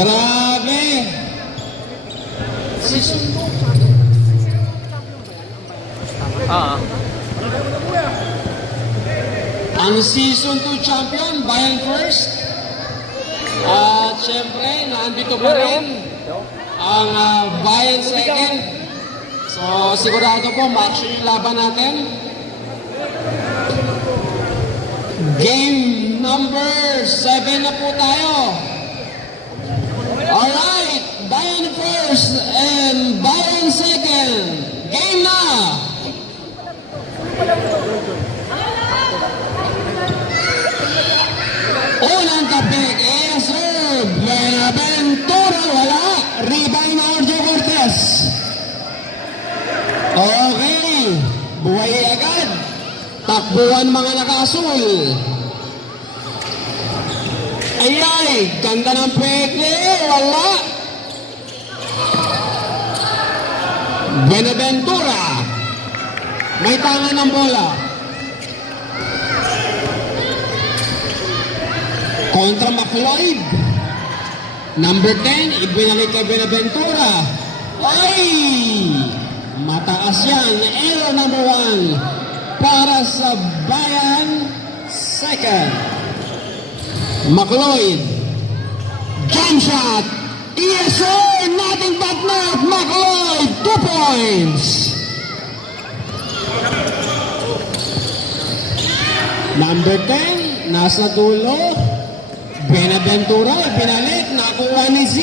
Grabe! Ang Season 2 champion, Bayan First. At syempre, nandito pa rin ang Bayan Second. So, sigurado po, ma-action yung laban natin. Game number 7 na po tayo. Alright, Bayan First and Bayan Second. Game na! Unang kapik, serve. Buenaventura, wala. Rebound na Orjo Cortez. Okay, buhay agad. Takbuhan mga nakasul. Ayay, ganda ng peke, wala. Buenaventura, may tangan ng bola. Kontra McLeod. Number 10, ibinalik kay Buenaventura. Ay! Mataas yan. Error number 1 para sa Bayan Second. McLeod. Jump shot. Yes sir! Nothing but net. McLeod. 2 points. Number 10, nasa dulo. Buenaventura, pinalik, nakuha ni Z.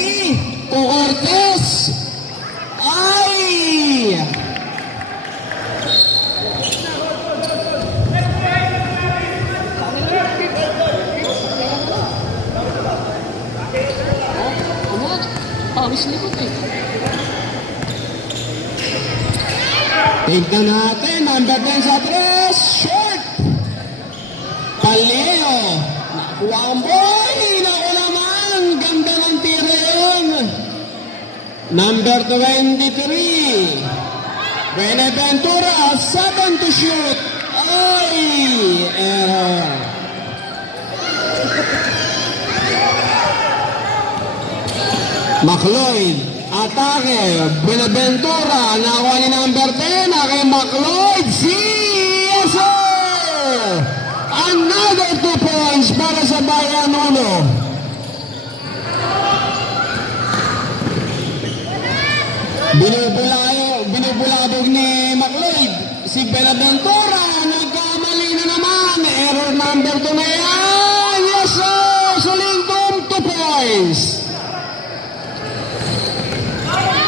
Cortez. Ay! Tignan natin, number 10 sa 3, short. Paleo. Nakuha ang boy. Naku naman, ganda ng tiro yun. Number 23. Buenaventura, 7 to shoot. Ay, error. McLeod, atake. Buenaventura, nakuha ni number 10. Kay McLeod, yes sir! Another 2 points para sa Bayan Uno. Binubulabog ni McLeod. Si Buenaventura, nagkamali na naman. Error number 2 na yan. Yes sir! Sulingdom, 2 points.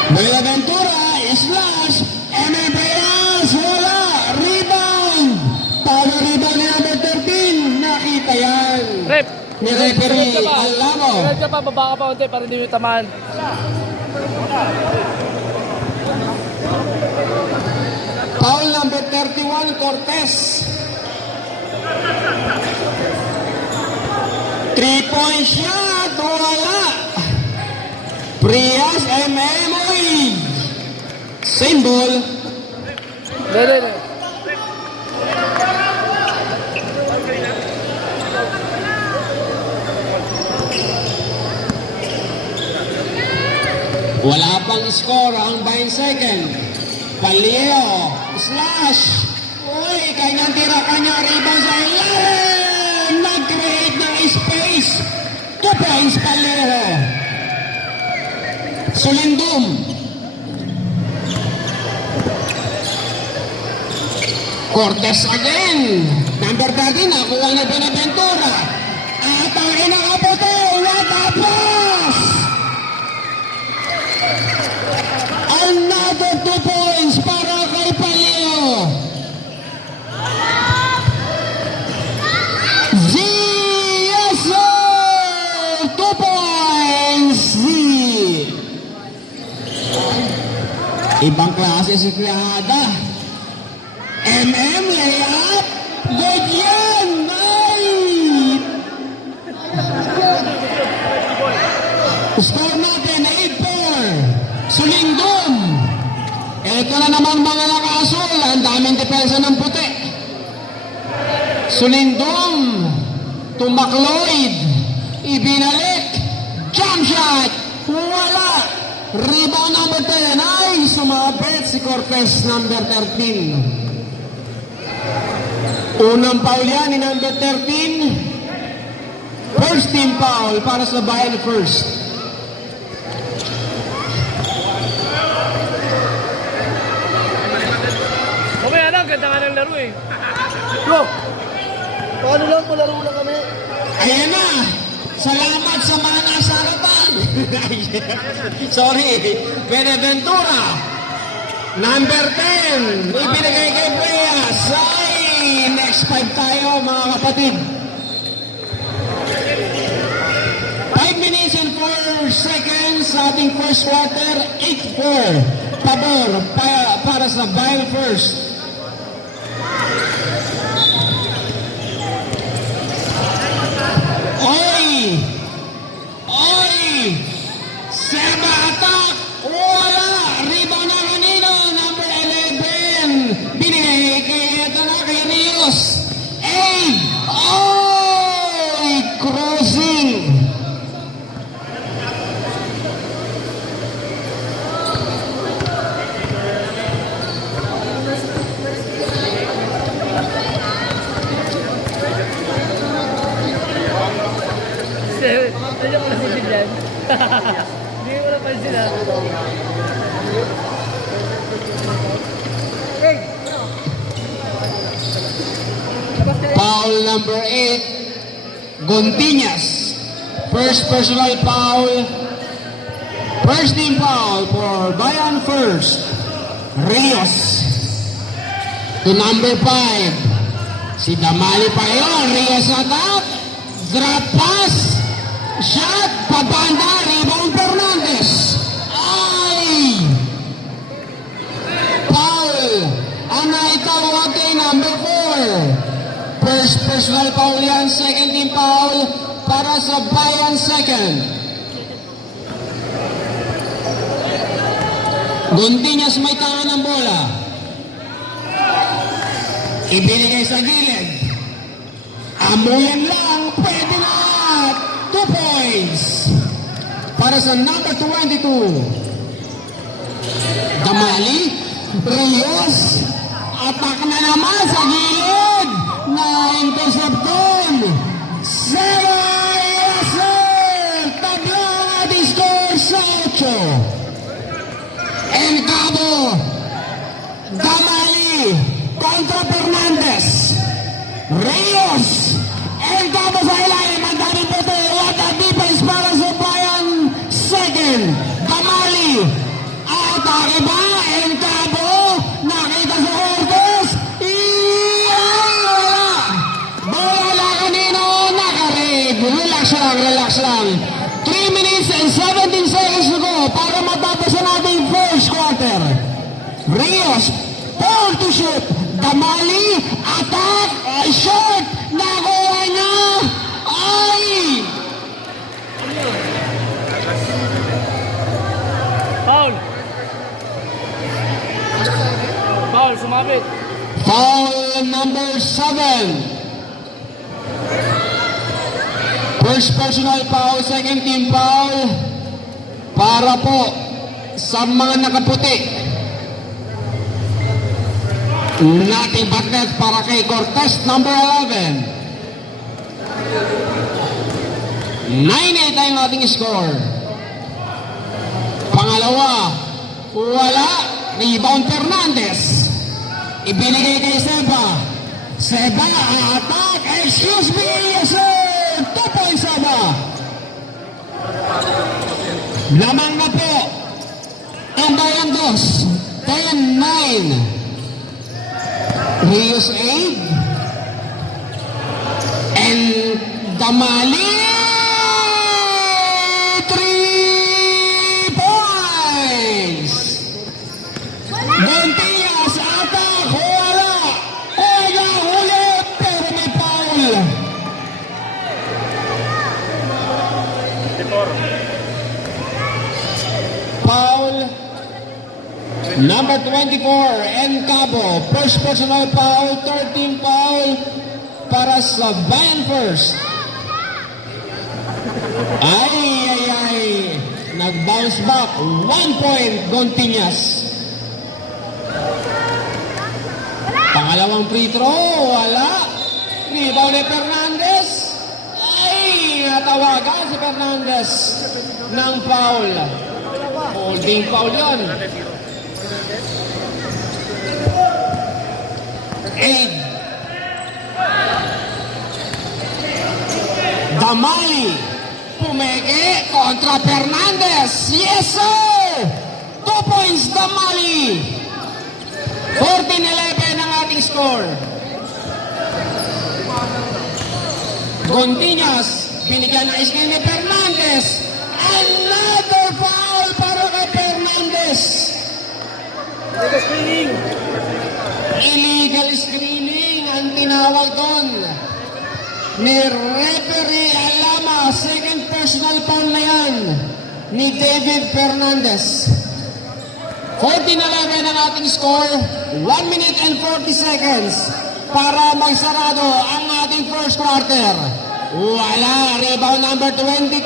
Buenaventura, slash, MMPS, wala, rebound. Power rebound ni number 13, nakita yan. Rep! Ni referee, alam mo. Red ka pa, baba ka pa unti para hindi mo tamaan. Foul number 31, Cortez. 3-point shot, wala. Prias, MMOE. Same ball. Dede. Wala pang score ang Bayan Second. Paleo, slash. Uy, kanyang tira, kanyang rebound sa ilalim. Nag-create ng space. 2 points, Paleo. Sulindum. Cortez again. Number 13, nakuha na Buenaventura. At ang inakapoto, what a pass! Another 2 points para kay Paleo. Z, yes sir! 2 points, Z. Ibang klase si Criada. MM layup. Good yan! Ay! Score natin, 8-4. Sulingdom. Ito na naman mga nakasul. Ang daming depensa ng puti. Sulindom to McLeod. Ibinalik. Jump shot! Wala! Rebound number 10 ay sumabit si Cortez number 13. Unang foul yan ni number 13. First team foul para sa Bayan First. Mamaya na, ganda nga ng laro eh. Bro, paano lang, palaro lang kami. Ayan na! Salamat sa mga nasa harapan! Sorry, Beneventura. Number 10, ibinigay kay Breas. Ay, next 5 tayo mga kapatid. 5 minutes and 4 seconds sa ating first quarter, 8-4. Pabor para sa Bayan First. Oy! Oy! Seba attack! Wala! Rebound na kanino, number 11. Binigay ito na kay Rios. Oy! Crossing! Hindi ko napansin yan. Hindi ko napansin ha. Foul number 8, Gontiñas. First personal foul. First team foul for Bayan First. Rios. To number 5. Si Damali pa yun. Rios attack. Drop pass. Shot. Pabanda. Rebound Fernandez. Ay! Foul. Ang naitawag kay number 4. First personal foul yan. Second team foul para sa Bayan second. Gontiñas may tangan ng bola. Ibinigay sa gilid. Amuyan lang. Pwede na. 2 points. Para sa number 22. Damali. Rios. Attack na naman sa gilid. Na-intercept doon. Sera Yasser. Tabla natin score sa 8. El Cabo. Damali. Contra Fernandez. Rios. El Cabo sa ilalim. Ang daming puto. What a defense para sa Bayan second. Damali. Atake ba? El Cabo. Nakita sa Cortez. Wala. Bola kanino. Nakaread. Relax lang. 3 minutes and 17 seconds to go para matapos ang ating first quarter. Rios. Foul to shoot. Damali. Attack. Shot. Nakuha niya. Ay! Foul. Foul, sumabit. Foul number 7. First personal foul, second team foul para po sa mga nakaputi. Nating baknet para kay Cortez, number 11. 9-8 ang ating score. Pangalawa, wala. Rebound Fernandez. Ibinigay kay Seba. Seba, attack. Excuse me, yes sir. 2 points Seba. Lamang na po ang Bayan 2. 10-9. Rios 8. And Damali 3 points. Gontiñas attack. Wala. Oiga, ulit. Pero may foul. Foul number 24, En Cabo. First personal foul, 13 foul para sa Bayan First. Ay, Nag-bounce back. 1 point, Gontiñas. Pangalawang free throw, wala. Rebound ni Fernandez. Ay, natawagan si Fernandez ng foul. Holding foul yun. Aid. Damali. Pumeke kontra Fernandez. Yes, sir! 2 points, Damali. 14-11 ang ating score. Gontiñas, binigyan ng screen ni Fernandez. Another foul para kay Fernandez. Illegal screening ang tinawag doon ni referee Alama. Second personal foul na yan ni David Fernandez. 14-11 ang ating score. 1 minute and 40 seconds para magsarado ang ating first quarter. Wala. Rebound number 22.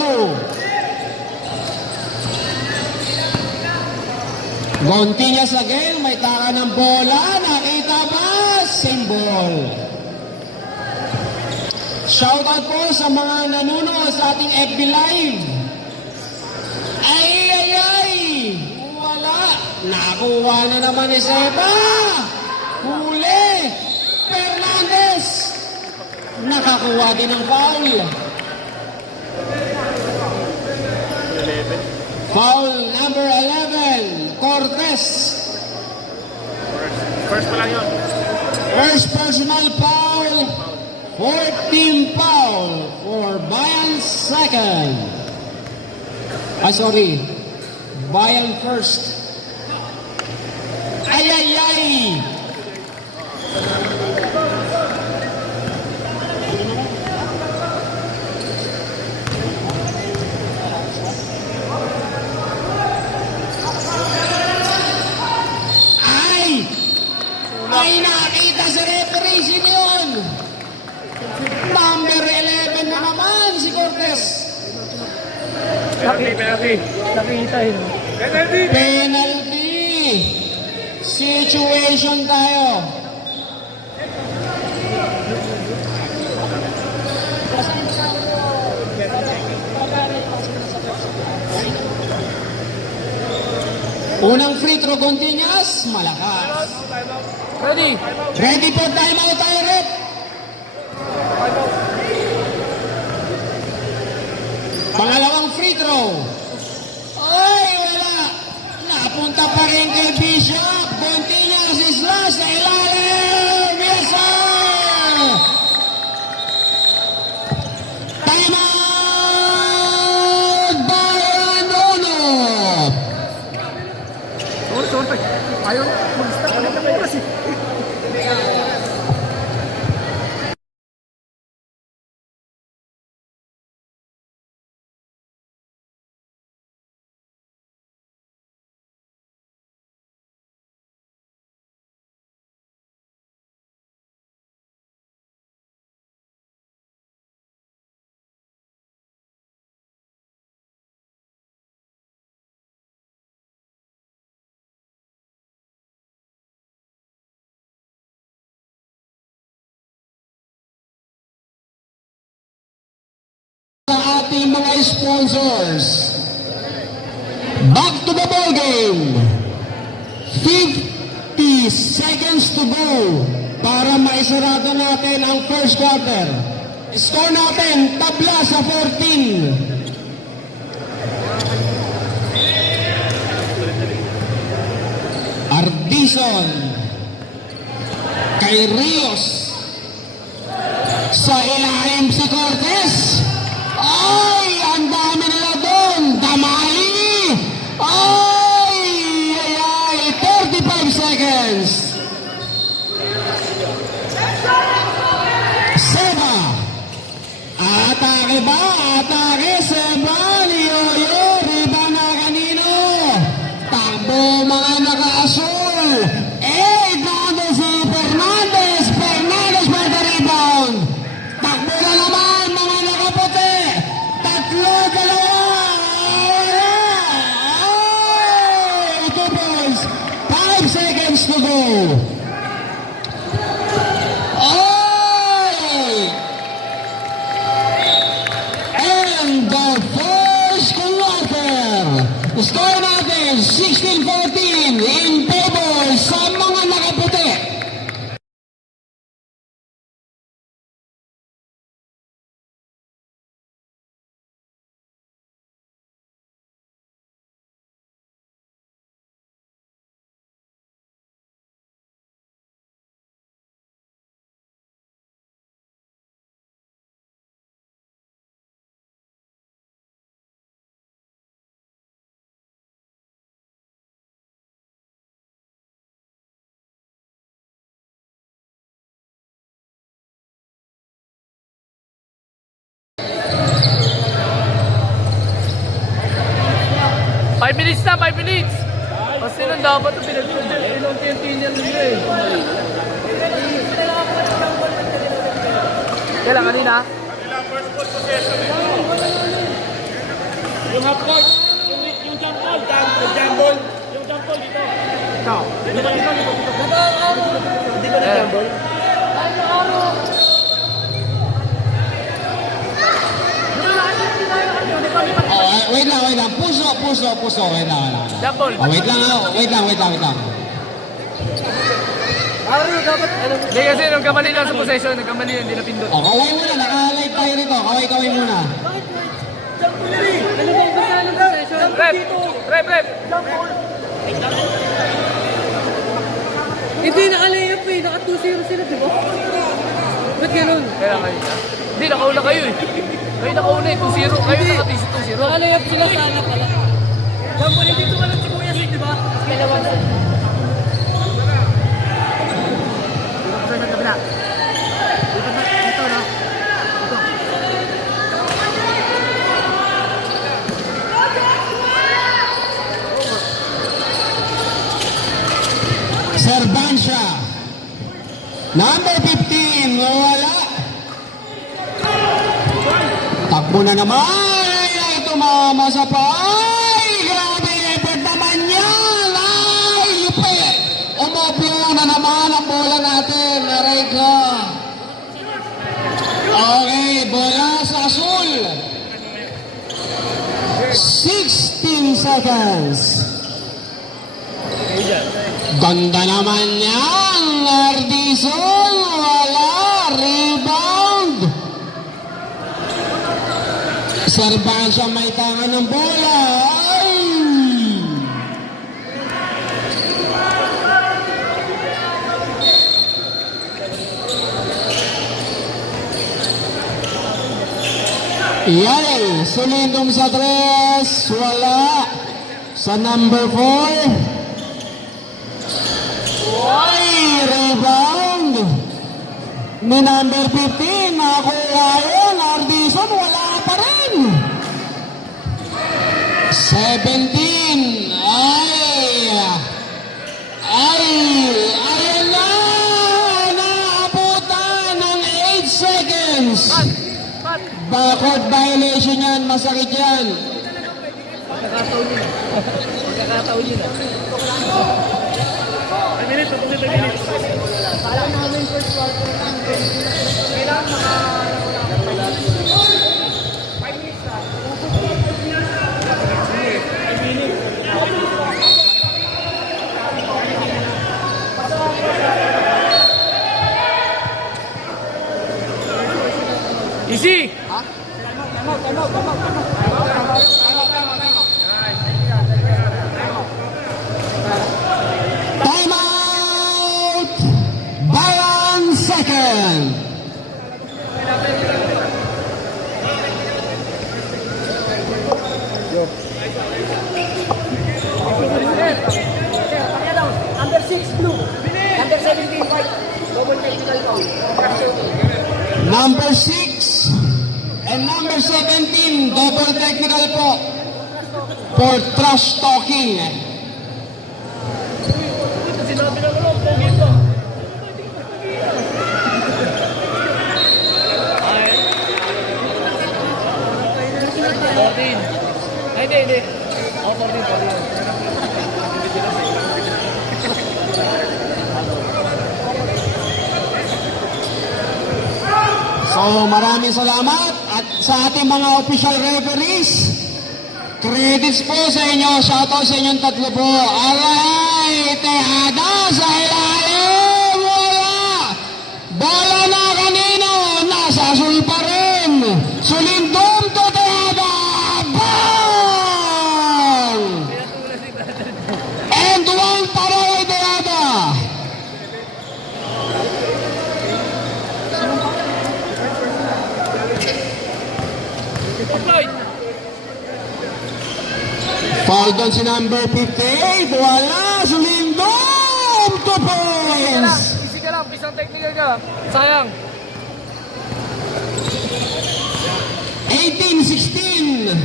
Gontiñas again. May taka ng bola. Nakita ba? Symbol. Shoutout po sa mga nanunood sa ating FB Live. Ay! Wala. Nakuha na naman ni Seba. Huli. Fernandez. Nakakuha din ng foul. Foul number 11. Cortez. First pa lang yun. First personal foul. 14 foul for Bayan second. Sorry. Bayan first. Ay! Ay, nakita sa referee, sino yun? Number 11 na naman si Cortez. Penalty. Nakita yun. Penalty. Situation tayo. Unang free throw, Gontiñas, malakas. Ready. Ready for timeout tayo, Rep. Pangalawang free throw. Ay, wala. Napunta pa rin kay Bishop. Gontiñas is last sa ilalim. Yes, sir! Timeout! Bayan uno. Sorry. Ayaw. Mag-stop. Ano na kasi? Sa ating mga sponsors. Back to the ball game. 50 seconds to go para maisarado natin ang first quarter. Score natin, tabla sa 14. Ardison. Kay Rios. Sa ilalim si Cortez. Ay! Ang dami nila doon! Damali! Ay! 35 seconds! Seba! Atake ba? Atake! Seba! Niyoyo! Riba na kanino? Takbo mga naka-asul! Nando si Fernandez! Fernandez for the rebound! Takbo na naman mga nakaputi! Tatlo, dalawa! Wala! the first quarter. Score natin 16-14 in favor sa mga nakaputi. Five minutes na, 5 minutes! Kasi nang dapat ito pinag-ilang TNT niya nila eh. Kailan kanina? Yung half court, yung jump ball, jump ball dito. Ikaw, hindi ba dito? Hindi ba na jump ball? Oh, wait lang. Puso. Wait lang. Jump ball. Oh, wait lang. Hindi kasi nagkamali lang sa possession, hindi napindot. Oh, kaway muna. Naka-live tayo rito. Kaway muna. Rep! Hindi naka-layup eh. Naka 2-0 sila, di ba? Ba't ganun? Kaya kanina. Hindi, nakauna kayo eh. Kayo nakauna eh, 2-0. Kayo naka-2-0. Naka-layup sila sana pala. Jumbo, hindi ito walang sibuyas eh, di ba? Kailangan sa... Ito na. Servancia. Number 15. Wala. Takbo na naman. Ay, tumama sa pa. Ay, grabe effort naman yan. Ay, lupit. Umoblo na naman ang bola natin. Aray ka. Okay, bola sa Azul. 16 seconds. Ganda naman yan. Ardizon. Wala. Rebound. Servancia may tangan ng bola. Ay! Yay! Sulindong sa 3. Wala. Sa number 4. Ay! Rebound. Ni number 15. Nakuha yun. Ardizon. Wala pa rin. 17. Ayan na. Naabutan ng 8 seconds. Backward violation yan. Masakit yan. Pagkakataon yun ah. Parang namin first quarter. Kailangan Easy! Time out. By 1 second. Number 6 blue. Number 17 white. Double technical foul. Number 6 and number 17, double technical po for trash talking. Sinabi na mo, pogi pa. Ay, hindi. Oh, 14. So maraming salamat at sa ating mga official referees, credits po sa inyo, shoutout sa inyong tatlo po. Alright, Tejada sa ilalim, wala. Bola na kanino, nasa sul pa rin. Sulindom to Tejada, bang! And one para kay Tejada. Offside. Foul doon si number 58, wala, Sulindom, 2 points. Easy ka lang, isang technical ka. Sayang. 18-16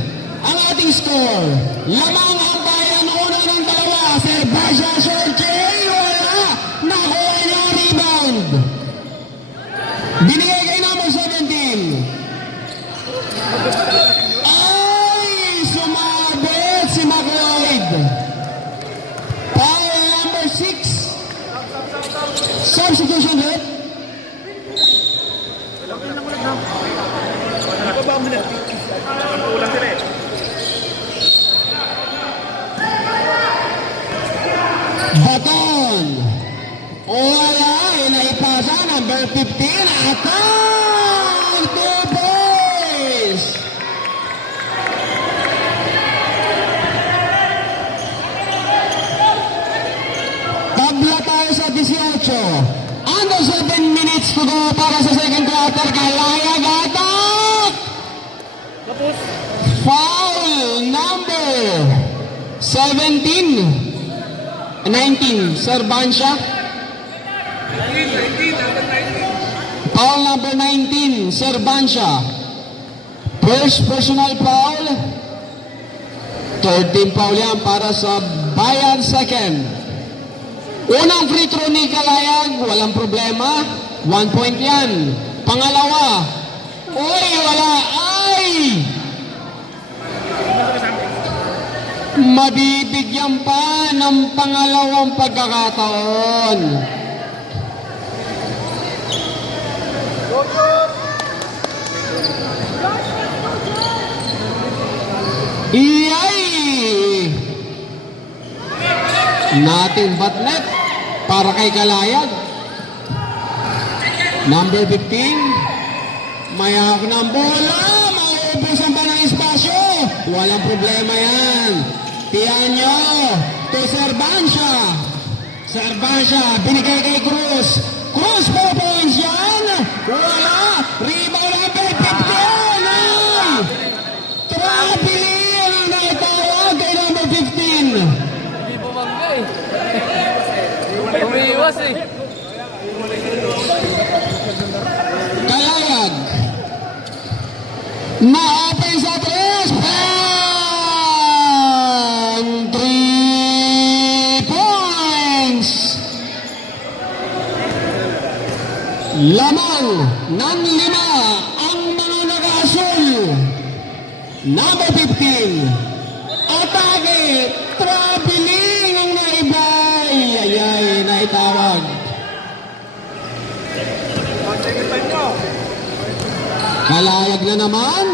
ang ating score. Lamang ang bayan una ng dalawa. Sebastian Sorche, wala. Nakuha niya ang rebound. Binigay kay number 17. Ay, sumabit si McLeod. Foul number 6. Substitution hit. Baton. Wala, inaipasa number 15. Attack! 2 boys! Tabla tayo sa 18. Under 7 minutes to go para sa second quarter. Kalayag attack! Tapos, Foul number 17. 19, Sir Bansha. Foul number 19, Sir Bansha. First personal foul. Third team foul yan para sa Bayan second. Unang free throw ni Kalayag, walang problema. 1 point yan. Pangalawa. Uy, wala. Ay! Mabibigyan pa ng pangalawang pagkakataon. Iyay! Nothing but net para kay Kalayag. Number 15. May hawak ng bola. Mauubusan pa ng espasyo. Walang problema yan. Tianyo to Serbancia. Serbancia, binigay kay Cruz. Cruz, 4 points yan. Wala. Rebound number 15. Ay! Traveling ang naitawag kay number 15. hindi bumangga eh. Umiiwas eh. Kalayag. Na-open sa 3. And 3 points. Lamang ng 5 ang mga nag-asul. Number 15. Atake. Traveling ang naibay. Ayay, naitawag. Kalayag na naman.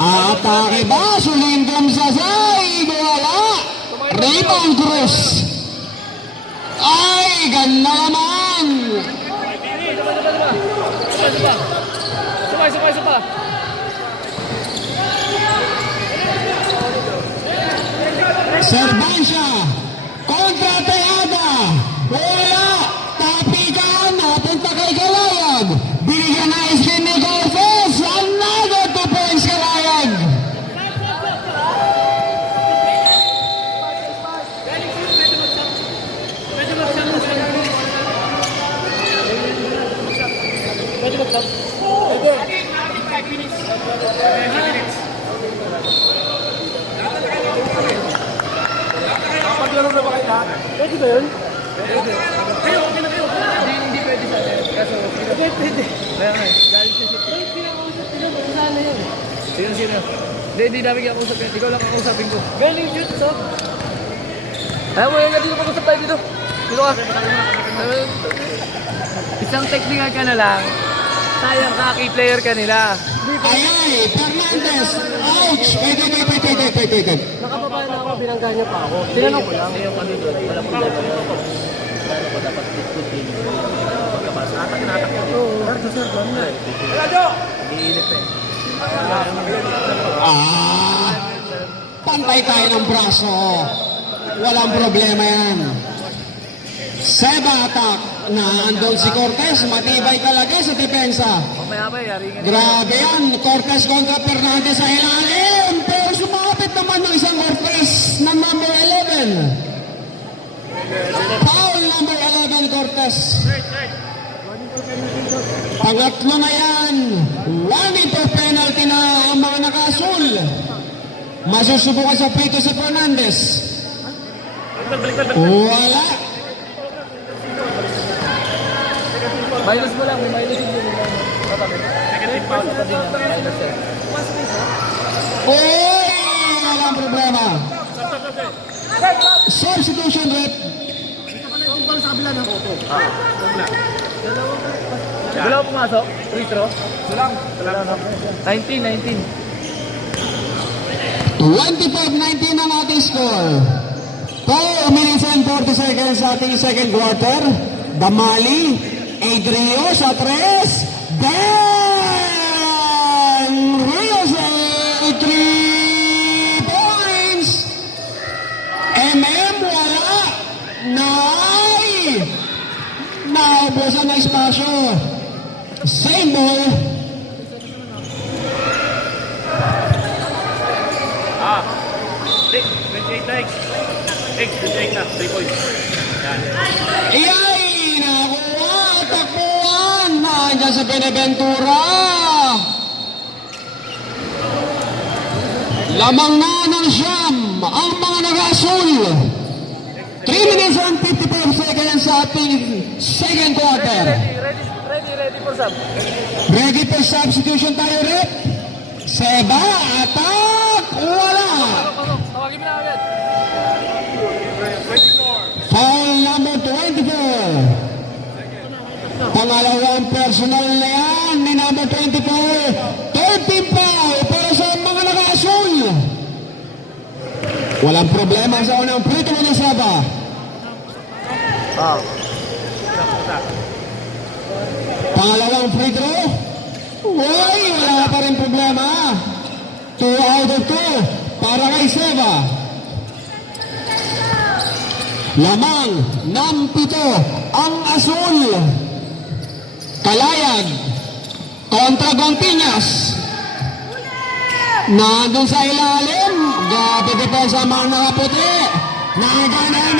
Atake ba? Sulindom sa side. Wala. Rebound Cruz. Ay, ganda naman. Sabay. Serbancia. Kontra Tejada. Wala. Tapikan. Napunta kay Kalayag. Binigyan na screen ni Cortez. Another 2 points Kalayag. Pwede mag-stop? Paglaro na ba kayo lahat? Pwede ba yun? Pwede. Kayo, okay na kayo. Hindi pwede sa atin. Kaso, pwede. Galing siya siya. Pwede pinakausap sila. Sana yun. Sino? Hindi namin kakausap yan. Ikaw lang kakausapin ko. Galing yun, so. Ayaw mo yan nga dito. Pag-usap tayo dito. Dito ka. Isang technical ka na lang. Sayang ka, key player ka nila. Ayay, Fernandez. Ouch! Wait. Nakababa na ako, binangga niya pa ako. Tinanong ko lang. Yung ano doon, wala pong dalawa yun. Ano ko dapat continue. Pagkapasa, atak na atak yun. Iinit na eh. Pantay tayo ng braso. Walang problema yan. Seba attack na andon si Cortez. Matibay talaga sa depensa. Mamaya ba, yari nga. Grabe yan. Cortez kontra Fernandez sa ilalim. Pero sumapit naman ng isang Cortez na number 11. Foul number 11 Cortez. Pangatlo na yan. Running for penalty na ang mga nakasul. Masusubukan sa prito si Fernandez. Wala. Minus mo lang, may minus yung dito. Negative foul sa tabi niya, minus yan. Uy! Walang problema. Substitution rep. Dalawa pumasok? Free throw? Wala. 19. 25-19 ang ating score. 4 minutes and 40 seconds sa ating second quarter. Damali, Adrio sa 3. Dan Rio sa 3 points. MM wala. Naubusan ng espasyo. Same ball. Dick, 28 legs. Dick, 28 na, 3 points. Yan. Iyay! Nakuha! Takbuhan! Nandiyan sa Beneventura! Lamang na ng siyam ang mga nag-asul. 3 minutes and 54 seconds sa ating second quarter. Ready for sub. Ready for substitution tayo, Rep. Seba, attack! Wala! Tawagin mo na agad. Foul number 24. Pangalawang personal na yan ni number 24. 13 foul para sa mga naka-asul. Walang problema sa unang free throw ni Saba. Pangalawang free throw. Uy, wala pa rin problema. 2 out of 2 para kay Seba. Lamang ng 7 ang asul. Kalayag kontra Gontiñas. Nandun sa ilalim. Gabi depensa mga nakaputi. Nakaganan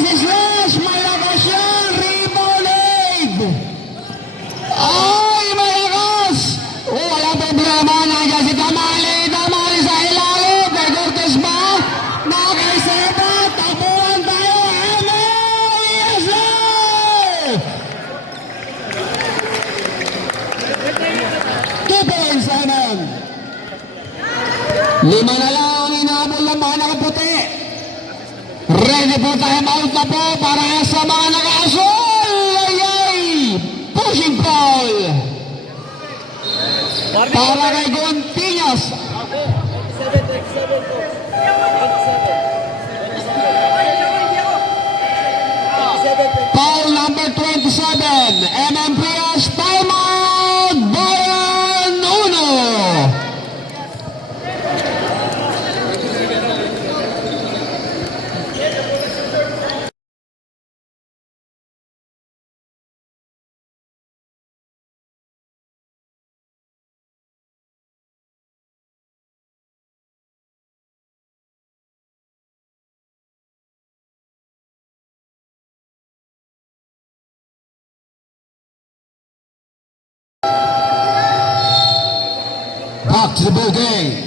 si Slash. Malakas yan. Rebound. Ay, malakas. Walang problema. Nandiyan si Damali. Damali sa ilalim. Kay Cortez ba? Nakaiseba. Tabuhan tayo. Yes, sir! 2 points, Simon. 5 na lang ang inabol ng mga nakaputi. Ready for time out na po para sa mga naka-asul. Ayay! Pushing foul. Para kay Gontiñas. 27 po. 27. Foul number 27. MM Prias, time out. Bayan 1. Back to the ball game.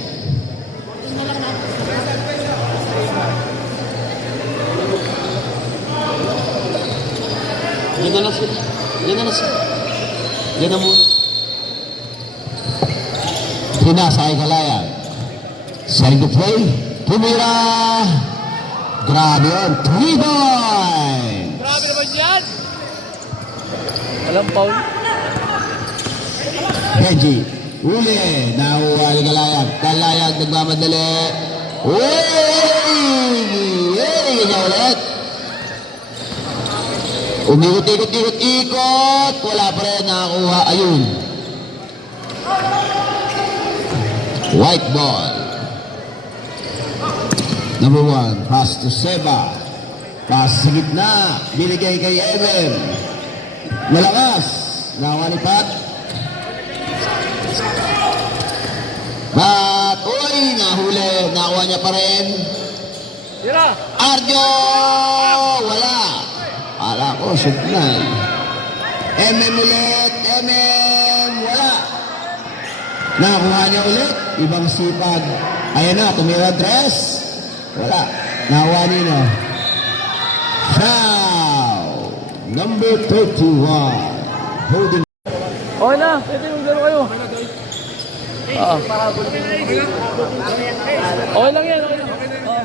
Yan na sila. Yan na muna. Pinasa ay Kalayag. Side to play. Tumira. Grabe yun. 3 points. Grabe naman yan. Walang foul. Benji. Uli. Nahuha ni Kalayag. Kalayag nagmamadali. Uy! Ganyan ulit. Umikot-ikot-ikot-ikot. Wala pa rin nakakuha. Ayun. White ball. Number 1. Pass to Seba. Pass sa gitna. Binigay kay Evan. Malakas. Nakalipat. But, uy, nahuli. Nakuha niya pa rin. Tira! Arjo! Wala. Kala ko, shoot na. MM ulit. MM. Wala. Nakuha niya ulit. Ibang sipag. Ayan na, tumira dress. Wala. Nakuha niya. Foul. Number 31. Holding. Okay na, pwede yung laro kayo. Oo. Okay lang yan, okay lang. Oo.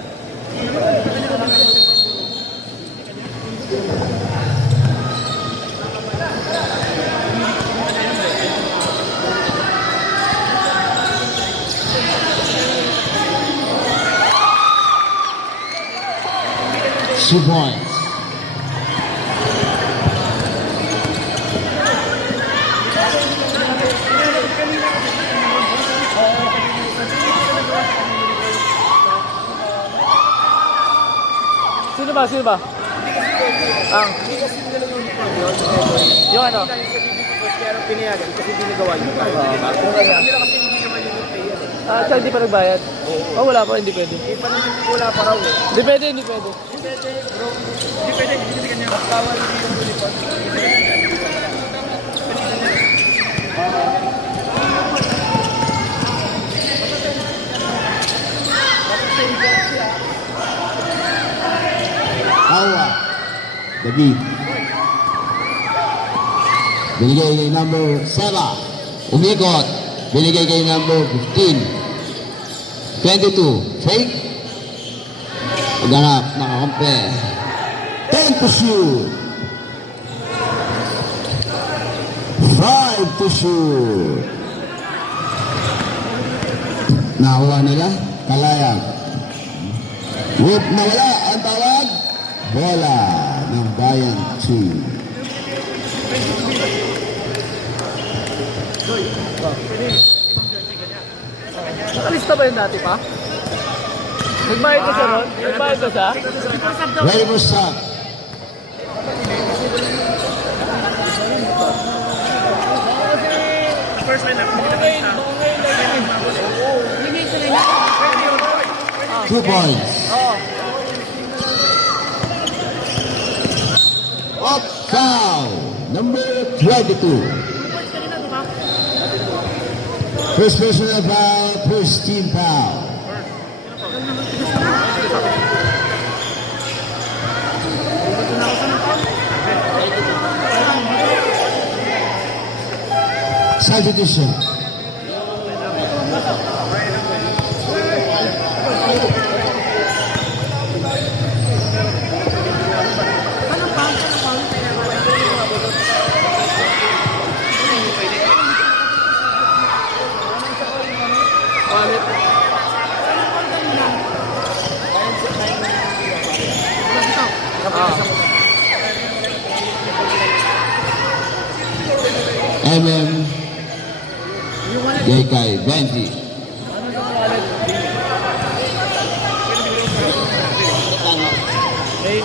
2 points. Sino ba? Sino ba? Ang? Yung ano? Pero pinayagan kasi ginagawa niyo tayo. Ah, so hindi pa nagbayad? Oo. Oh, wala pa, hindi pwede. Hindi pa naman wala pa raw eh. Hindi pwede, hindi pwede. Hindi pwede, hindi kanya. Bawal yung uniform. Awa. David. Binigay kay number 7. Umikot. Binigay kay number 15. 22. Fake. Paghanap. Nakakampe. 10 to shoot. 5 to shoot. Nakuha nila. Kalayag. Whip na wala. Ang tawag. Bola ng Bayan 2. Nakalista ba yun dati pa? Nagbayad ka siya ron? Nagbayad ka siya? Ready for stop. First line up. Okay, okay. 2 points. Oo. Up foul. Number 22. First personal foul, first team foul. Substitution. MM Jekay Benji.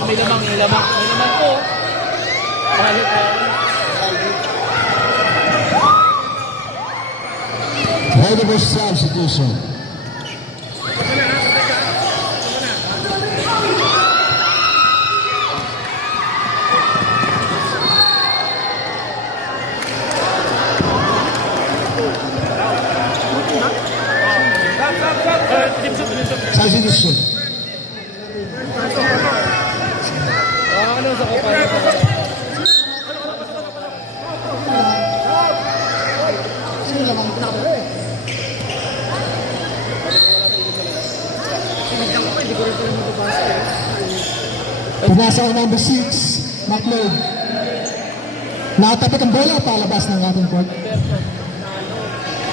May lamang, may lamang. May lamang po. Wallet. Ready for substitution. Substitution. Ano sa kopa? Pumasa ang number 6, McLeod. Nakatapat ang bola palabas ng ating court.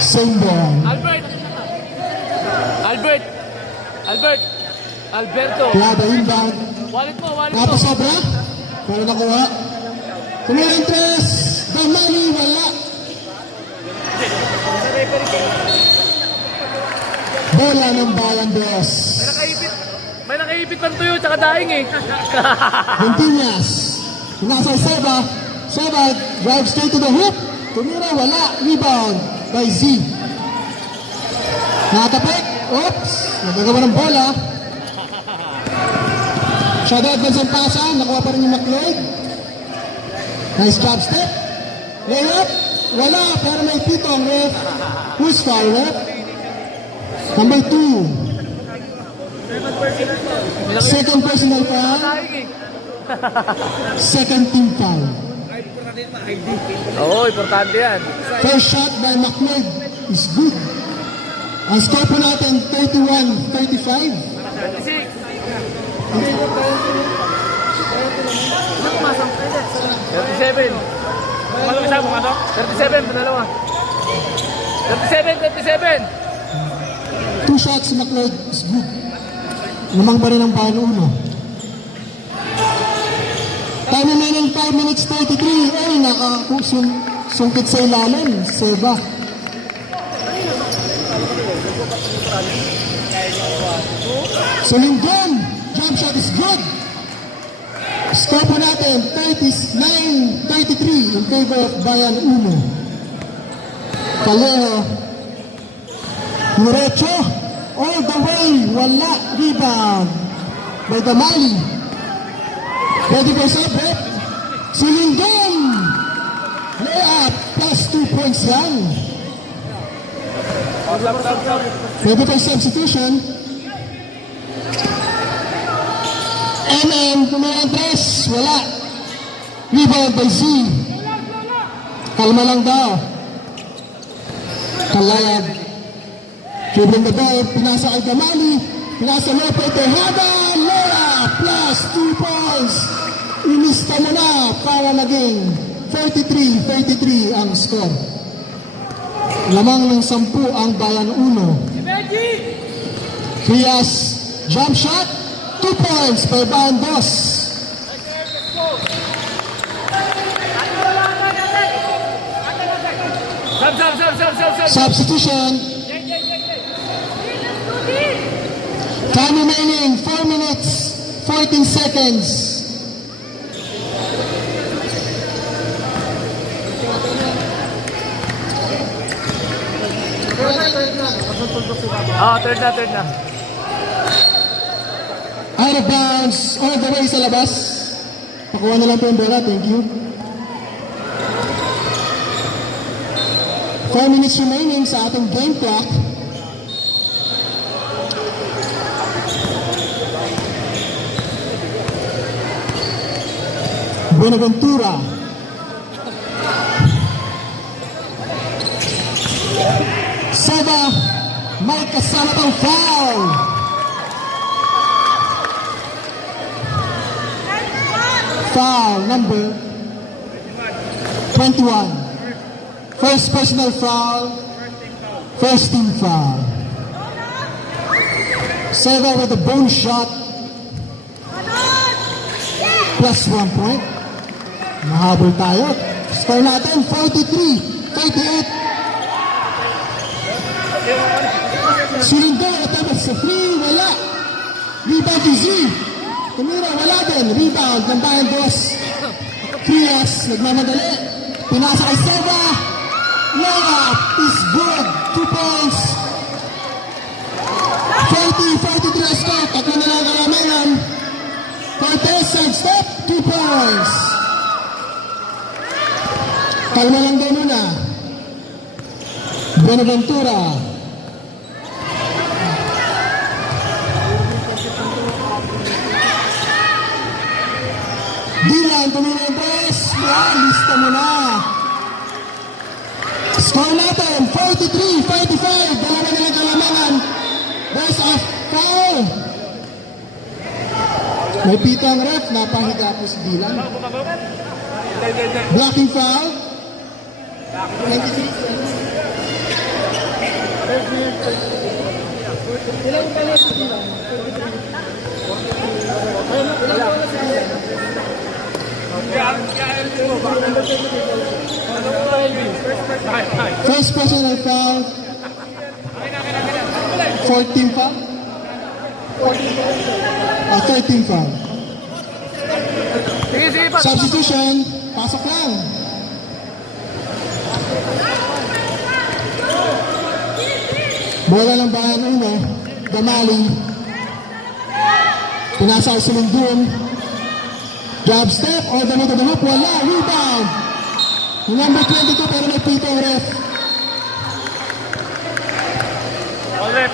Same ball. Albert! Albert! Albert! Alberto! Plata inbound. Wallet mo, wallet mo! Tapos sobra. Pero nakuha. Tumira ang tres. Damali, wala. Bola ng Bayan Dos. May nakaipit pang tuyo, tsaka daing eh. Montiñas. Nasa Seba. Seba drive straight to the hoop. Tumira, wala. Rebound by Z. Nakatapik. Oops. Nagagawa ng bola. Shadow advance ang pasa. Nakuha pa rin yung McLeod. Nice job step. Layup. Wala. Pero may pito ang ref. Who's foul ref? Number 2. Second personal foul. Daing eh. Second team foul. Oo, importante yan. First shot by McLeod is good. Ang score po natin, 31-35. 36. 37. Ano isa mo, ano? 37, panalawa. 37. Two shots si McLeod is good. Lamang ba rin ang bahan uno? Time remaining 5 minutes 33. Ay, sungkit sa ilalim. Seba. Solinggon. Jump shot is good. Score po natin, 39-33 in favor of Bayan Uno. Calejo. Diretso. All the way. Wala. Rebound. By Damali. Ready for subject. Solinggon. Layup. Plus 2 points yan. Ready for substitution. Tumira ang press. Wala. Rebound by Z. Kalma lang daw. Kalayag. Dribbling the ball. Pinasa kay Damali. Pinasa Lope. Tejada. Layup. Plus 2 points. Inista mo na para naging 43-33 ang score. Lamang ng 10 ang Bayan Uno. Frias. Jump shot. 2 points by Bayan Dos. Substitution. Time remaining 4 minutes 14 seconds. Third na. Out of bounds, all the way sa labas. Pakuha na lang po yung bola, thank you. 4 minutes remaining sa ating game clock. Buenaventura. Seba, may kasama pang foul. Foul number 21. First personal foul. First team foul. Seba with a bone shot. Plus 1 point. Mahabol tayo. Score natin 43-38. Sulindong atama sa free. Wala. Rebound to Z. Tumira, wala din. Rebound ng Bayan Dos. Frias, nagmamadali. Pinasa kay Seba. Layup is good. 2 points. 40-43 score. Tatlo na lang kalamayan. Cortez side step. 2 points. Kalma lang daw muna. Buenaventura. Dylan, tumira yung press. Lista mo na. Score natin, 43-45. Dalawa na lang kalamangan. There's a foul. May pito ang ref. Napahiga po si Dylan. Blocking foul. 26. Ilang pala sa sila? First personal foul. 14 foul? 13 foul. Sige, sige pa. Substitution, pasok lang. Bola ng bayan uno, Damali. Pinasa sa Lindun. Jab step, all the way to the hoop, wala, rebound. Yung number 22 pero may pito ang ref. Ulit.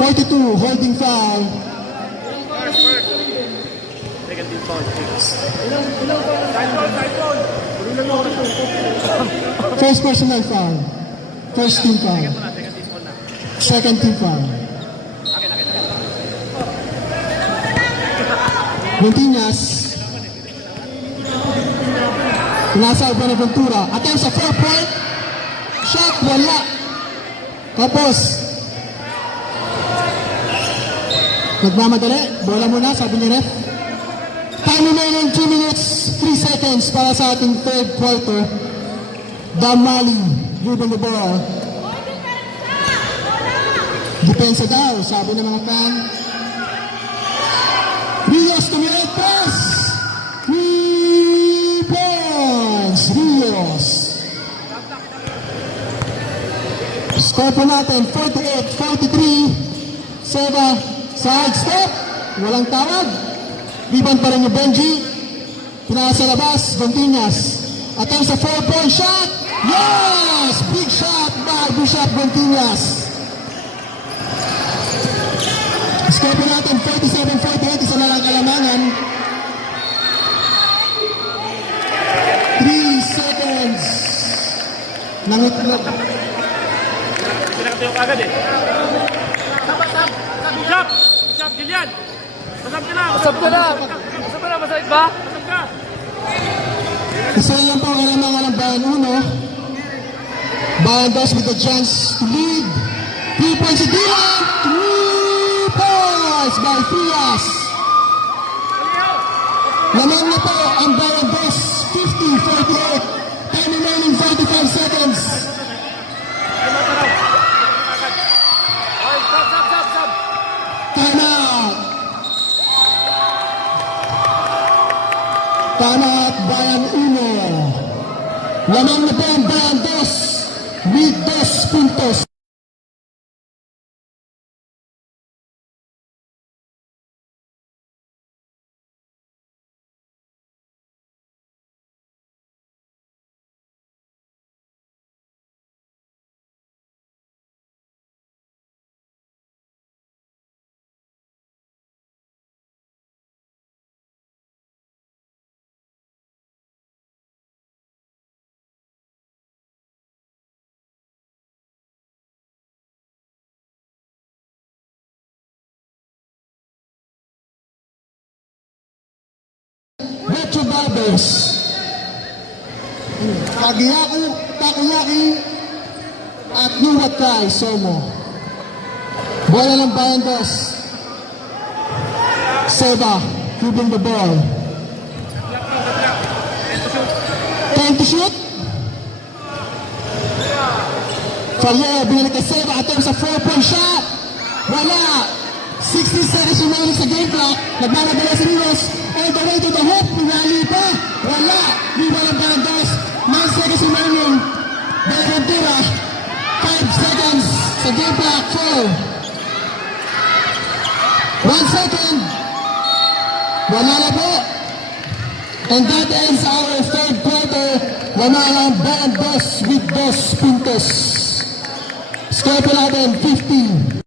42, holding foul. Negative foul. Side ball. First personal foul. First team foul. Second team foul. Montinas. Nasa Buenaventura. Attempt sa 4-point. Shot, wala. Tapos. Nagmamadali. Bola muna, sabi ni ref. Time remaining 2 minutes, 3 seconds para sa ating third quarter. Damali, dribbling the ball. Depensa daw, sabi ng mga fan. Rios tumira pass. 3 points, Rios. Score po natin, 48-43. Seva, side step. Walang tawag. Rebound pa rin yung Benji. Pinasa labas, Gontinas. Attempt sa 4-point shot. Yes! Big shot by Bishop Gontinas. Score po natin 47-48. Isa na lang kalamangan. 3 seconds. Nangitlog. Pinakatayo ka agad eh. Shot! Shot, Gillian! Masab ka na! Masab ka na! Masab ka na! Masabit ba? Masab ka! Isa lang po ang kalamangan ng Bayan 1. Bayan 2 with the chance to lead. 3 points si Dylan. 3 points by Frias. Naman na po ang Bayan 2. 50-48. Time remaining 45 seconds. Ay, sab! Time out. Time out, Bayan 1. Naman na po ang Bayan 2 with 2 puntos. Metro Barbers. Kagiyaku, Takoyaki, at Nuwakai, Somo. Bola ng Bayan 2. Seba, keeping the ball. Time to shoot. Faria, binalik kay Seba, attempt sa 4-point shot. Wala. 60 seconds remaining sa game clock. Nagmamadala si Rios. All the way to the hoop. Pinali pa. Wala. Di ba ng Bandos? 9 seconds remaining. Buenaventura. 5 seconds sa game clock. 4. 1 second. Wala na po. And that ends our third quarter. Wala ang Bandos with 2 puntos. Score po natin 50.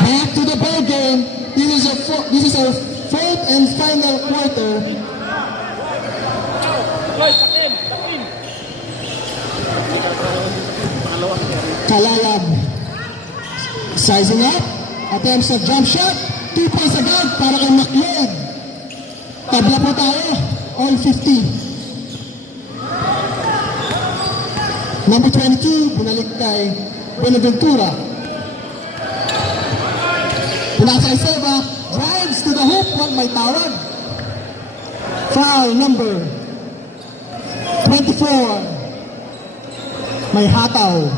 Back to the ball game. This is our fourth and final quarter. Kalayab sizing up, attempts of jump shot, 2 points agad para kay McLeod. Tabla po tayo, all 50. Number 22, binalik kay Buenaventura. Pinasa kay Silva, drives to the hoop, wag may tawag. Foul number 24. May hataw.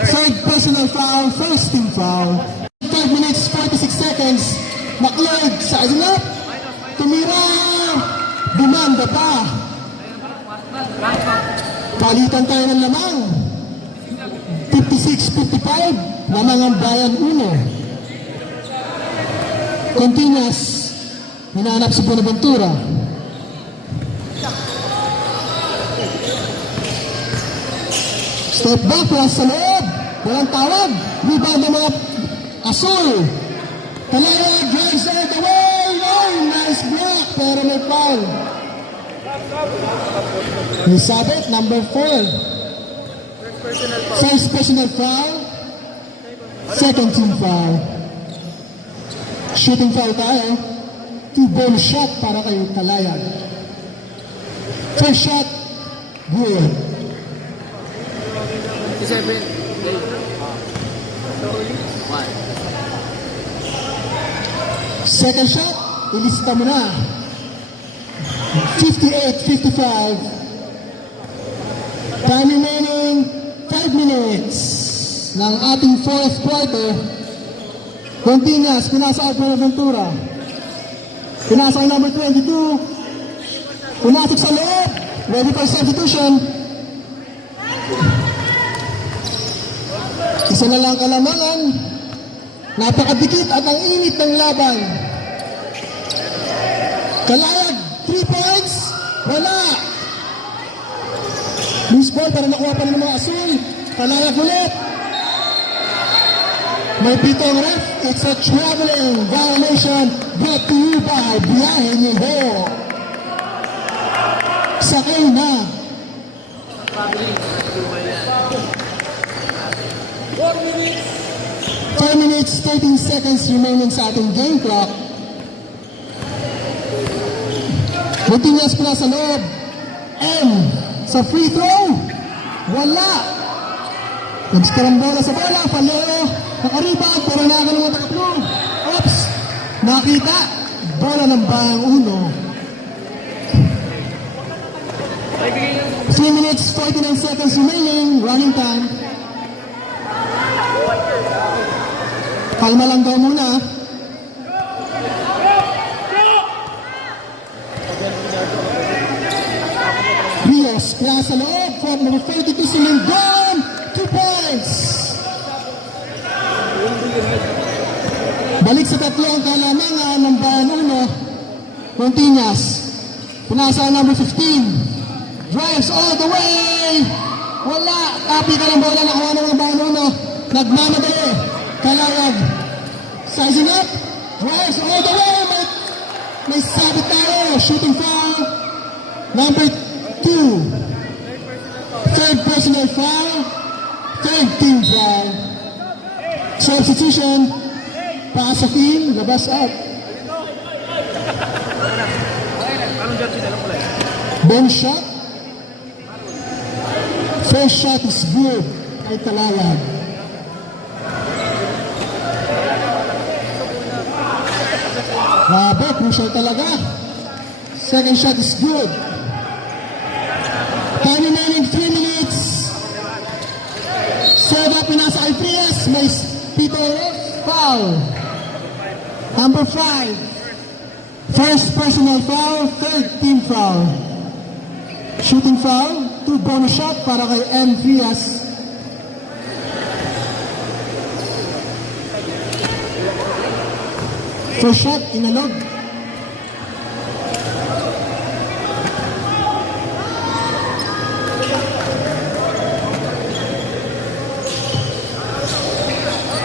Third personal foul, first team foul. 5 minutes, 46 seconds. McLeod, sizing up. Tumira. Bumanda pa. Palitan tayo ng lamang. 56-55. Lamang ang Bayan 1. Continuous. Hinahanap si Buenaventura. Step back, plus sa loob. Walang tawag. Rebound ng mga Asul. Kalaya drives all the way. Oh, nice block. Pero may foul. Nisabit, number 4. First personal foul. Second team foul. Shooting foul tayo. 2 bonus shot para kay Kalaya. First shot, good. 7. Second shot, ilista mo na. 58-55. Time remaining 5 minutes ng ating fourth quarter. Continuous, pinasa kay Buenaventura. Pinasa kay number 22. Pumasok sa loob. Ready for substitution. Isa na lang kalamangan. Napakadikit at ang init ng laban. Kalayag, 3 points. Wala. Loose ball para nakuha pa ng mga Asul. Kalayag ulit. May pitong ref. It's a traveling violation brought to you by Biyahe ni Ho. Sakay na. 4 minutes, 13 seconds remaining sa ating game clock. Continuous pala sa loob. M sa free throw. Wala. Nagskarambola sa bola. Paleo. Nakaribag pero nakakalaman takaplo. Oops. Nakita. Bola ng Bayang 1. 3 minutes, 49 seconds remaining. Running time. Kalma lang daw muna. Rios, kaya sa loob. From number 42, si Lindon. 2 points. Balik sa tatlo ang kalamangan ng Bayan 1. Continuous. Pinasa ang number 15. Drives all the way. Wala. Copy ka ng bola. Nakuha ng Bayan 1. Nagmamadali. Kalayag. Sizing up. Drives all the way. May sabit tayo. Shooting foul. Number 2. Third personal foul. Third team foul. Substitution. Pass of in. Labas out. Bench shot. First shot is good. Kay Kalayag. Grabe, crucial talaga. Second shot is good. Time remaining 3 minutes. Serve up, pinasa kay Frias. May Peter foul. Number 5. First personal foul, third team foul. Shooting foul, 2 bonus shot para kay M. Frias. First shot, inalog.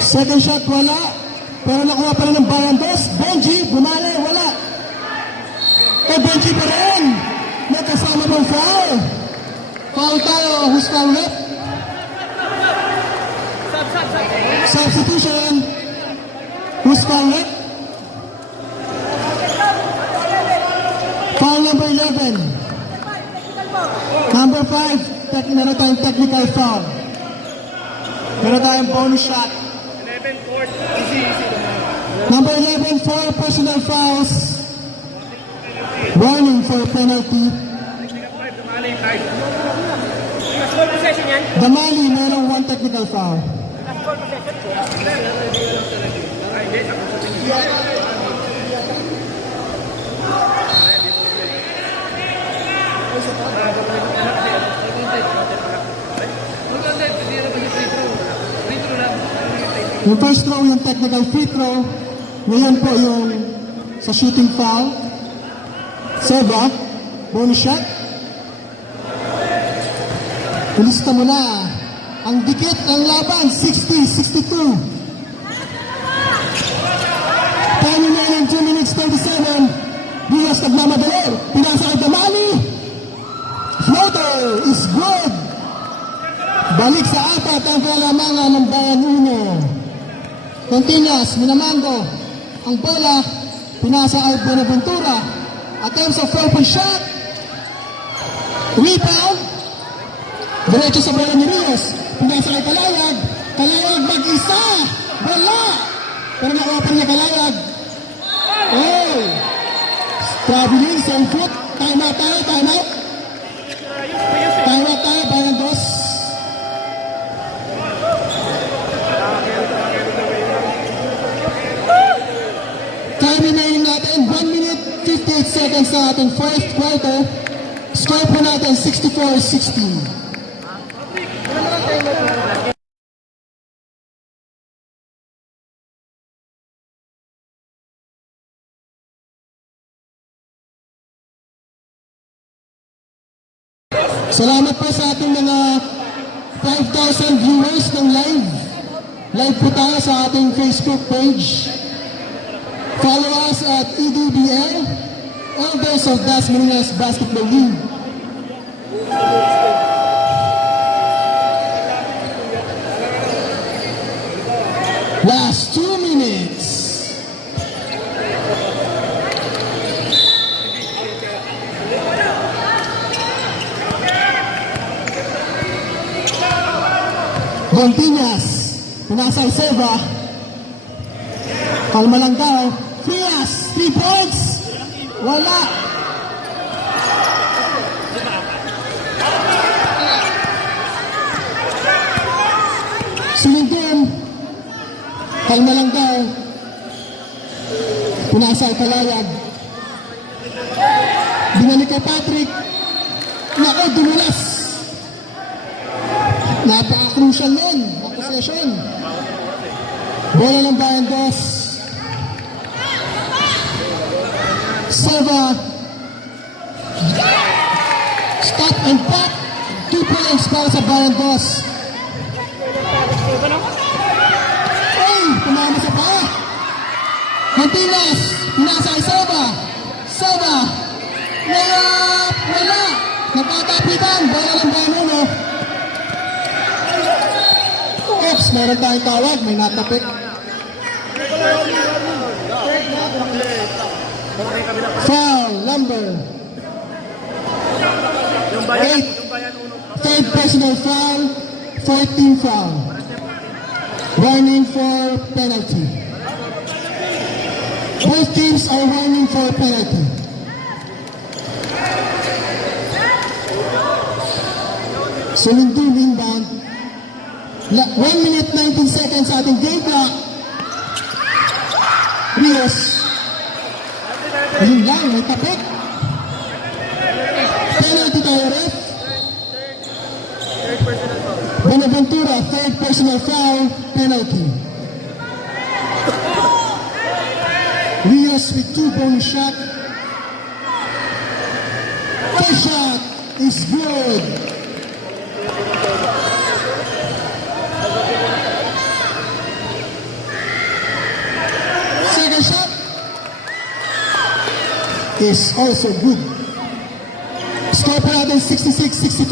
Second shot, wala. Pero nakuha pa rin ng Barandos. Benji, bumali, wala. Kay Benji pa rin. May kasama pang foul. Foul tayo. Who's foul left? Substitution. Who's foul left? Foul number 11. Number 5. Meron tayong technical foul. Meron tayong bonus shot. 11 court. Easy naman. Number 11, 4 personal fouls. Warning for penalty. Dumali yung card. Last ball possession yan. Damali, merong 1 technical foul. Last ball possession. Ay, hindi. Ako sa tingin. Yung first throw, yung technical free throw. Ngayon po yung sa shooting foul. Seba, bonus shot. Ilista mo na. Ang dikit ng laban, 60-62. Time remaining 2 minutes 37. Diaz nagmamadali. Pinasa kay Damali. Floater is good. Balik sa apat ang kalamangan ng Bayan 1. Continuous, Minamango. Ang bola, pinasa ay Buenaventura. Attempts of open shot. Rebound. Diretso sa bola ni Rios. Pinasa kay Kalayag. Kalayag mag-isa. Wala. Pero nakuha pa niya Kalayag. Oh. Traveling, same foot. Time out tayo, time out. Time out tayo, Bayan 2. Time remaining natin, 1 minute 58 seconds sa ating first quarter. Score po natin 64-16. Salamat po sa ating mga 5,000 viewers ng live. Live po tayo sa ating Facebook page. Follow us at EDBL, Elders of Dasmariñas Basketball League. Last 2 minutes. Gontinas, pinasa Seva. Kalma lang daw. Frias, 3 points. Wala. Silindin. Kalma lang daw. Pinasa Kalayag. Binalik kay Patrick. Nako, dumulas. Napaka-crucial nun. Possession. Bola ng Bayan 2. Seva. Stop and pop. 2 points para sa Bayan 2. Ay, tumama sa paa. Mantilas. Pinasa kay Seva. Seva. Wala. Nagtatapitan. Bola ng Bayan 1. Oops, meron tayong tawag. May natapik. Foul number 8. Third personal foul. 14 foul. Warning for penalty. Both teams are warning for penalty. Sulindun inbound. 1 minute 19 seconds sa ating game clock. Rios. Ayun lang, may tapik. Penalty tayo, ref. Buenaventura, third personal foul, penalty. Rios with 2 bonus shot. First shot is good. is also good. Score po natin 66-62.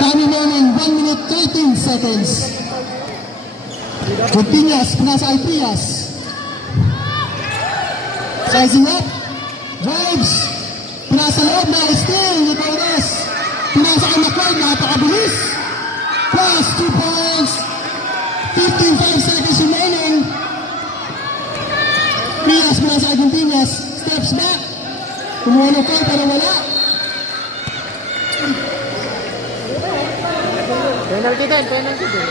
Time remaining 1 minute 13 seconds. Continuous, pinasa kay Prias. Sizing up. Drives. Pinasa loob na steal ni Torres. Pinasa kay McCord, napakabilis. Plus 2 points. 55 seconds remaining. Prias pinasa kay Continuous. Steps back. Kumuha ng foul pero wala. Penalty din, penalty din.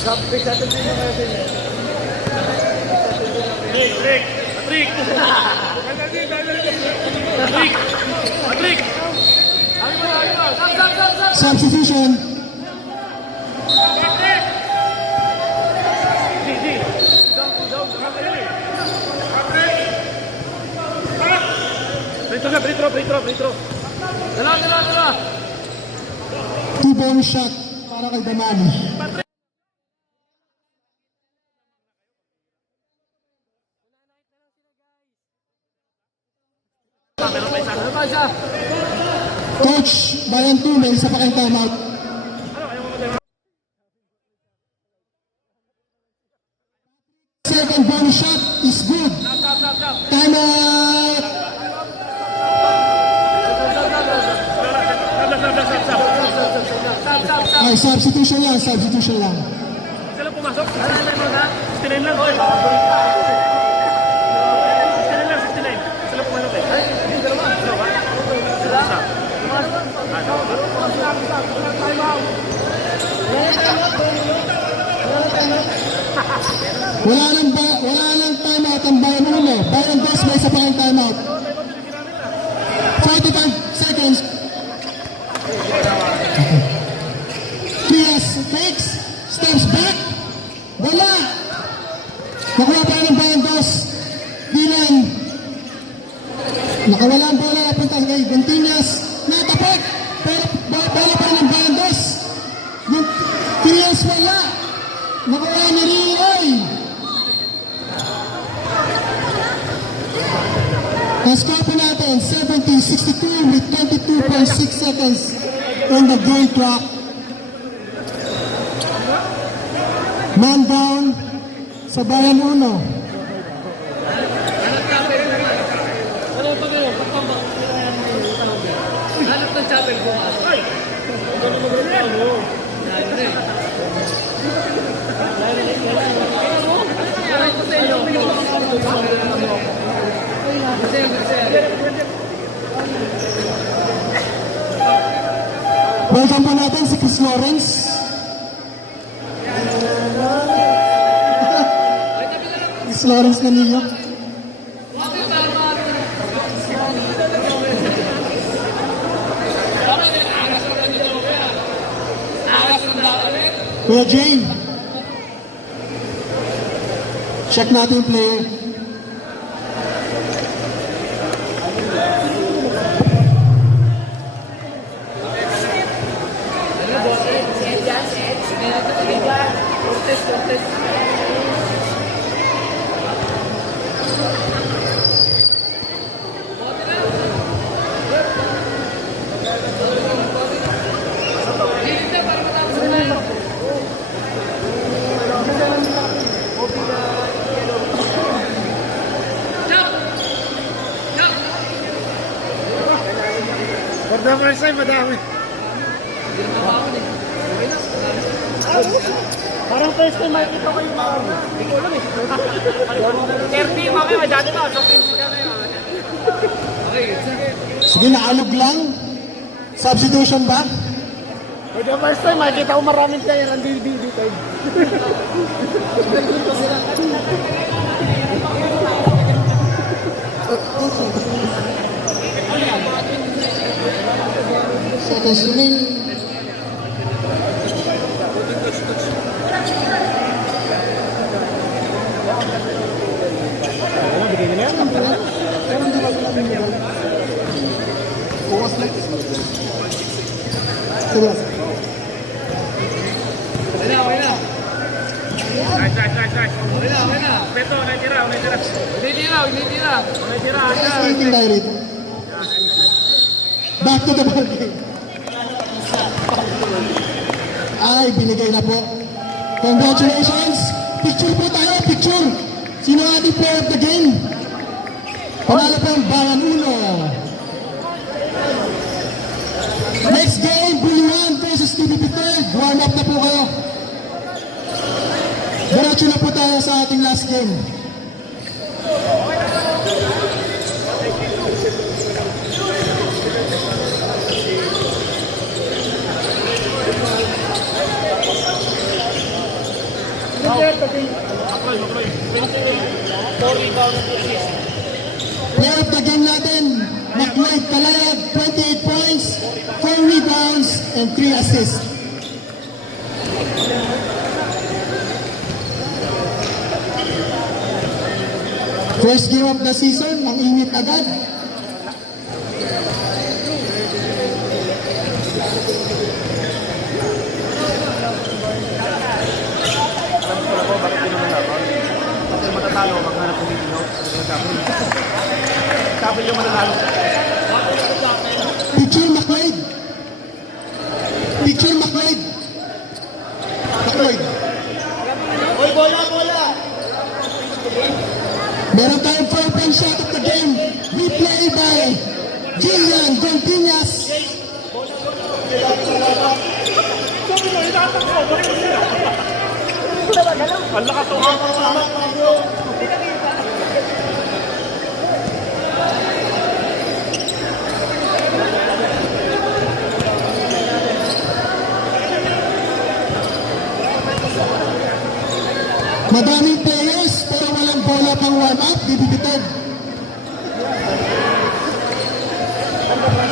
Kapit sa ito din mga sila. Patrick! Patrick! Substitution. Free throw. Dala. 2 bonus shot para kay Damani. Coach, Bayan 2, may isa pa kayong timeout. Second bonus shot is good. Timeout! Ay, substitution lang. Sila pumasok. Stilain lang. Oy. Stilain. Sila pumasok eh. Wala nang timeout ang Bayan 1. Bayan 2, may isa pa kayong timeout. 45 seconds. Prias fakes, steps back. Wala. Nakuha pa ng Bayan 2. Dylan. Nakawala ang bola na punta kay Gontinas. Natapak. Pero bola pa ng Bayan 2. Yung Prias wala. Nakuha ni Rioy. Score po natin 70-62 with 22.6 seconds on the game clock. Man down sa Bayan 1. Hanap ng chapel ko. Ay! Welcome po natin si Chris Lawrence. Chris Lawrence na ninyo. Kuya Jane. Check natin yung player. For the first time, madami. Parang first time makikita ko yung mga. Hindi ko alam eh. 30 mami, dati ba? So 15 ka na yun. Okay, sige. Sige, naalog lang. Substitution ba? For the first time, makikita ko maraming player ang dito. Seconds remaining. Uwas lang. Diba? Nice. Okay na. Peto, unay-tira. Anything tayo rito. Back to the ball game. Ay, binigay na po. Congratulations! Picture po tayo, picture! Sino ang ating player of the game? Panalo po ang Bayan 1. Next game, Buliwan versus TVP Third. Warm up na po kayo. Diretso na po tayo sa ating last game. Player of the game natin, McLeod Talayag, 28 points, 4 rebounds, and 3 assists. First game of the season, ang init agad. Matatalo, maghanap ng video. Sabi yung matatalo. Picture McLeod. Picture McLeod. McLeod. Oy, bola! Meron tayong 4-point shot of the game. Replay by Jillian Gontinas. Ang lakas ng Madaming players pero walang bola pang warm-up. Dibibitad.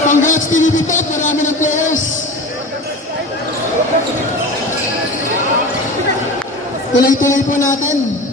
Congrats Dibibitad. Marami ng players. Tuloy-tuloy po natin.